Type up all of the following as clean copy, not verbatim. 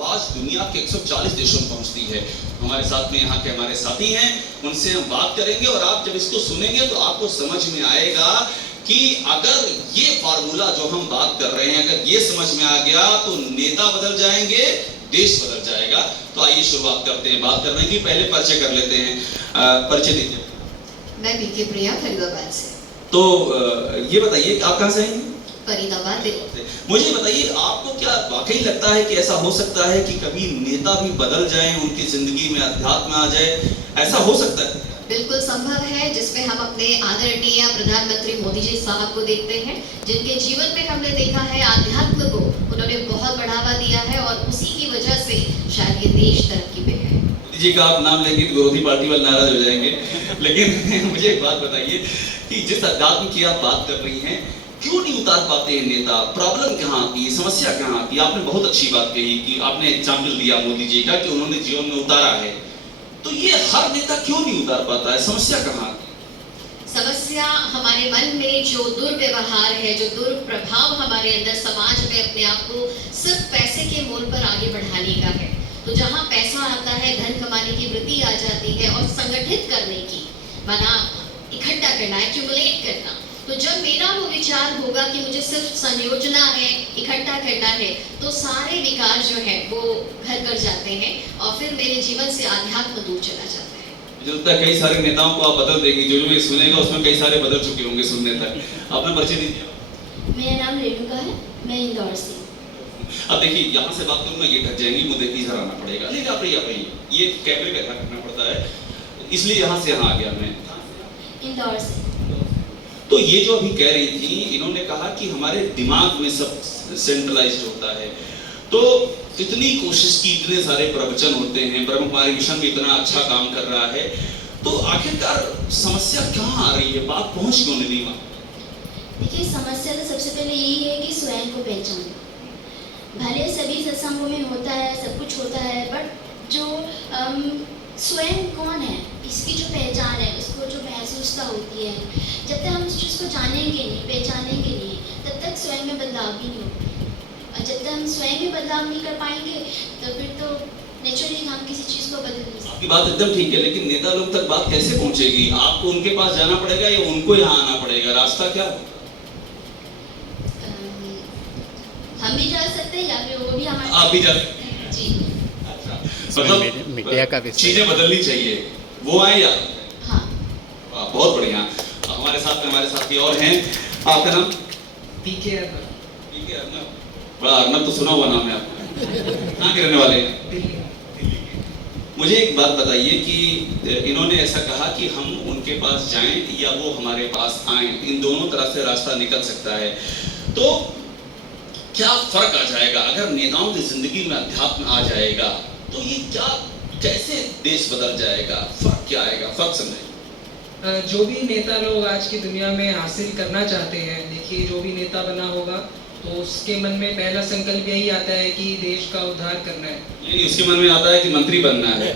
आवाज दुनिया के 140 देशों में पहुंचती है। हमारे साथ में यहाँ के हमारे साथी हैं, उनसे हम बात करेंगे और आप जब इसको सुनेंगे तो आपको समझ में आएगा कि अगर ये फार्मूला जो हम बात कर रहे हैं, अगर ये समझ में आ गया तो नेता बदल जाएंगे, देश बदल जाएगा। तो आइए शुरुआत करते हैं बात करने की। पहले परिचय कर लेते हैं, परिचय दीजिए। मैं बीके प्रिया फरीदाबाद से। तो ये बताइए कि आप कहाँ से हैं? फरीदाबाद। मुझे बताइए, आपको क्या वाकई लगता है कि ऐसा हो सकता है कि कभी नेता भी बदल जाएं, उनकी जिंदगी में अध्यात्म आ जाए? ऐसा हो सकता है? बिल्कुल संभव है, जिसमें हम अपने आदरणीय प्रधानमंत्री मोदी जी साहब को देखते हैं, जिनके जीवन में हमने देखा है अध्यात्म को उन्होंने बहुत बढ़ावा दिया है और उसी की वजह से शायद ये देश तरक्की में है। मोदी जी का आप नाम लेंगे तो विरोधी पार्टी वाले नाराज हो जाएंगे। लेकिन मुझे एक बात बताइए कि जिस अध्यात्म की आप बात कर रही हैं, क्यों नहीं उतार पाते हैं नेता? प्रॉब्लम कहाँ आती है, समस्या कहाँ आती है? आपने बहुत अच्छी बात कही कि आपने एग्जाम्पल दिया मोदी जी का कि उन्होंने जीवन में उतारा है, तो ये हर नेता क्यों नहीं उतार पाता है? समस्या कहाँ आती है? समस्या हमारे मन में जो दुर्व्यवहार है, जो दुर्प्रभाव हमारे अंदर समाज में अपने आप को सिर्फ पैसे के मोल पर आगे बढ़ाने का है। तो जहाँ पैसा आता है, धन कमाने की वृत्ति आ जाती है और संगठित करने की, माना इकट्ठा करना, एक्यूमुलेट करना। तो जब मेरा वो विचार होगा कि मुझे सिर्फ संयोजना है, इकट्ठा करना है, तो सारे विकार जो है वो घर कर जाते हैं और फिर मेरे जीवन से आध्यात्म दूर चला जाता है। मुझे लगता है कई सारे नेताओं को आप बदल देगी, जो ये सुनेगा उसमें कई सारे बदल चुके होंगे सुनने तक। आपने परिचय दीजिए। मेरा नाम रेणुका है, मैं इंदौर से। अब देखिए, यहाँ से बात करूंगा ये ढक जाएंगी, मुझे इधर आना पड़ेगा। नहीं आप रही, ये कैमरे का ध्यान रखना पड़ता है, इसलिए यहाँ से यहाँ आ गया मैं। इंदौर से। तो ये जो अभी कह रही थी, इन्होंने कहा कि हमारे दिमाग में सब सेंट्रलाइज्ड होता है। तो इतनी कोशिश की, इतने सारे प्रवचन होते हैं, ब्रह्म कुमारी मिशन भी इतना अच्छा काम कर रहा है, तो आखिरकार समस्या कहाँ आ रही है? बात पहुँच क्यों नहीं वहाँ? देखिए, समस्या तो सबसे पहले यही है कि स्वयं को पहचानना। भले सभी सत्संगों में होता है, सब कुछ होता है, बट जो स्वयं कौन है, इसकी जो पहचान है, इसको जो महसूसता होती है, जब तक हम इस चीज़ को जानेंगे नहीं, पहचानेंगे नहीं, तब तक स्वयं में बदलाव भी नहीं होगा। और जब तक हम स्वयं में बदलाव नहीं कर पाएंगे, तो फिर तो नेचुरली हम किसी चीज़ को बदल नहीं सकते। आपकी बात एकदम ठीक है, लेकिन नेता लोग तक बात कैसे पहुंचेगी? आपको उनके पास जाना पड़ेगा या उनको यहाँ आना पड़ेगा? रास्ता क्या होगा? हम भी जा सकते हैं या फिर वो भी हमारे। आप भी जा सकते हैं। जी। अच्छा, मतलब मीडिया का चीजें बदलनी चाहिए, वो आए या? हाँ। बहुत बढ़िया। हमारे साथ में हमारे साथी और हैं। आपका नाम? पीके अर्नब। पीके अर्नब, बड़ा अर्नब तो सुना हुआ नाम है आपका। कहाँ के रहने वाले हैं? दिल्ली। मुझे एक बात बताइए कि इन्होंने ऐसा कहा कि हम उनके पास जाएं या वो हमारे पास आएं, इन दोनों तरह से रास्ता निकल सकता है। तो क्या फर्क आ जाएगा अगर नेताओं की जिंदगी में अध्यात्म आ जाएगा? तो ये क्या, कैसे देश बदल जाएगा? फर्क क्या आएगा? फर्क समझाइए। जो भी नेता लोग आज की दुनिया में हासिल करना चाहते हैं, देखिए जो भी नेता बना होगा तो उसके मन में पहला संकल्प यही आता है कि देश का उद्धार करना है। नहीं, उसके मन में आता है कि मंत्री बनना है।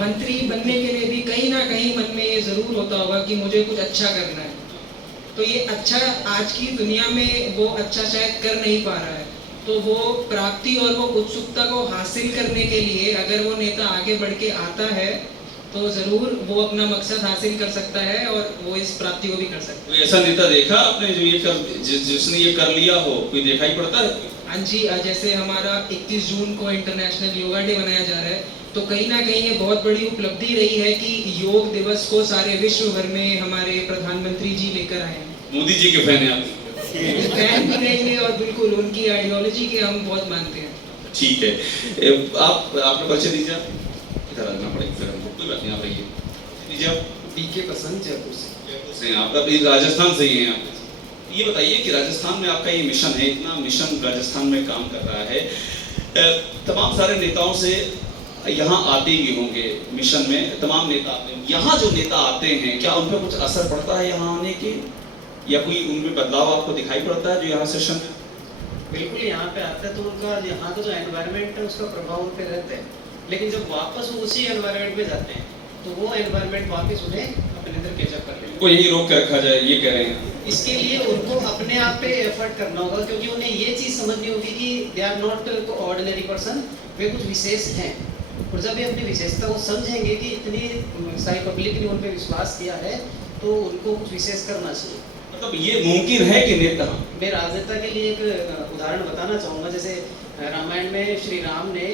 मंत्री बनने के लिए भी कहीं ना कहीं मन में ये जरूर होता होगा कि मुझे कुछ अच्छा करना है। तो ये अच्छा आज की दुनिया में वो अच्छा शायद कर नहीं पा रहा है, तो वो प्राप्ति और वो उत्सुकता को हासिल करने के लिए अगर वो नेता आगे बढ़ के आता है तो जरूर वो अपना मकसद हासिल कर सकता है और वो इस प्राप्ति को भी कर सकता है। कोई ऐसा नेता देखा आपने जो ये कर, जिसने ये कर लिया हो? कोई देखा ही पड़ता है? हाँ जी, जैसे हमारा 21 जून को इंटरनेशनल योगा डे मनाया जा रहा है, तो कहीं ना कहीं ये बहुत बड़ी उपलब्धि रही है कि योग दिवस को सारे विश्व भर में हमारे प्रधानमंत्री जी लेकर आए हैं। मोदी जी के फैन हैं आप? फैन भी नहीं है और बिल्कुल उनकी आइडियोलॉजी के हम बहुत मानते हैं। ठीक है, आपने परिचय दीजिए। इधर आना पड़ेगा फिर हमको, कोई बात नहीं, आप रहिए। दीजिए आप। बीके पसंद जयपुर से। जयपुर से हैं आप? अभी राजस्थान से ही हैं आप? ये बताइए कि राजस्थान में आपका ये मिशन है, इतना मिशन राजस्थान में काम कर रहा है, तमाम सारे नेताओं से यहाँ आते ही होंगे मिशन में, तमाम नेता आते हैं। यहाँ जो नेता आते हैं, क्या उन पर कुछ असर पड़ता है यहाँ आने के, या कोई उनमें बदलाव आपको दिखाई पड़ता है जो यहाँ सेशन? बिल्कुल, यहाँ पे आता है तो उनका यहाँ का जो एनवायरनमेंट है उसका प्रभाव उन पे रहता है, लेकिन जब वापस वो उसी एनवायरनमेंट में जाते हैं तो वो एनवायरनमेंट वापस उन्हें अपने अंदर कैचअप कर लेते हैं। को यही रोक के रखा जाए, ये कह रहे हैं? इसके लिए उनको अपने आप पे एफर्ट करना होगा, क्योंकि उन्हें ये चीज़ समझनी होगी कि they are not ordinary person, वे कुछ विशेष हैं। और जब ये अपनी विशेषता को समझेंगे कि इतनी सारी पब्लिक ने उन पर विश्वास किया है, तो उनको कुछ विशेष करना चाहिए। मतलब ये मुमकिन है कि नेता, मैं राजनेता के लिए एक उदाहरण बताना चाहूँगा। जैसे रामायण में श्री राम ने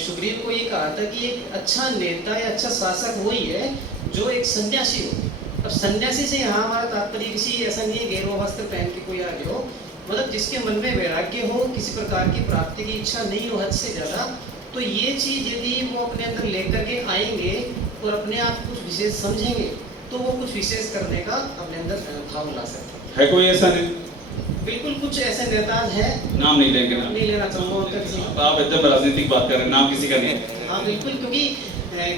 सुग्रीव को ये कहा था कि एक अच्छा नेता या अच्छा शासक वही है जो एक सन्यासी हो। अब सन्यासी से यहाँ हमारा तात्पर्य किसी ऐसा नहीं है गेरुआ वस्त्र पहन के कोई आ गया हो, मतलब जिसके मन में वैराग्य हो, किसी प्रकार की प्राप्ति की इच्छा नहीं हो हद से ज़्यादा। तो ये चीज़ यदि वो अपने अंदर लेकर के आएंगे और अपने आप कुछ विशेष समझेंगे, तो वो कुछ विशेष करने का अपने अंदर भाव ला सकते है कोई ऐसा नहीं? हैं। बिल्कुल कुछ ऐसे नेता हैं, नाम नहीं लेंगे ना, नहीं लेना चाहूँगा उनका किसी का। आप एकदम राजनीतिक बात कर रहे हैं, नाम किसी का नहीं। हाँ बिल्कुल, क्योंकि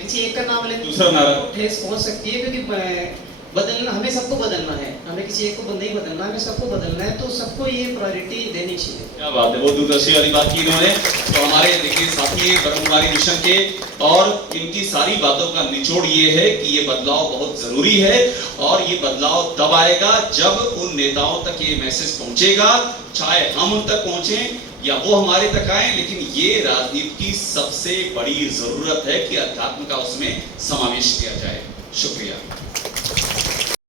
किसी एक का नाम लेने दूसरा नारा ठेस पहुँच सकती है, क्योंकि बदलना, हमें सबको बदलना है, हमें किसी एक को नहीं बदलना, हमें सबको बदलना है, तो सबको ये प्रायोरिटी देनी चाहिए। क्या बात है, वो दूरदर्शी वाली बात की इन्होंने। तो हमारे देखिए साथी हैं ब्रह्म कुमारी मिशन के, और इनकी सारी बातों का निचोड़ ये है कि ये बदलाव बहुत जरूरी है, और ये बदलाव तब आएगा जब उन नेताओं तक ये मैसेज पहुंचेगा, चाहे हम उन तक पहुंचे या वो हमारे तक आए। लेकिन ये राजनीति की सबसे बड़ी जरूरत है कि अध्यात्म का उसमें समावेश किया जाए। शुक्रिया।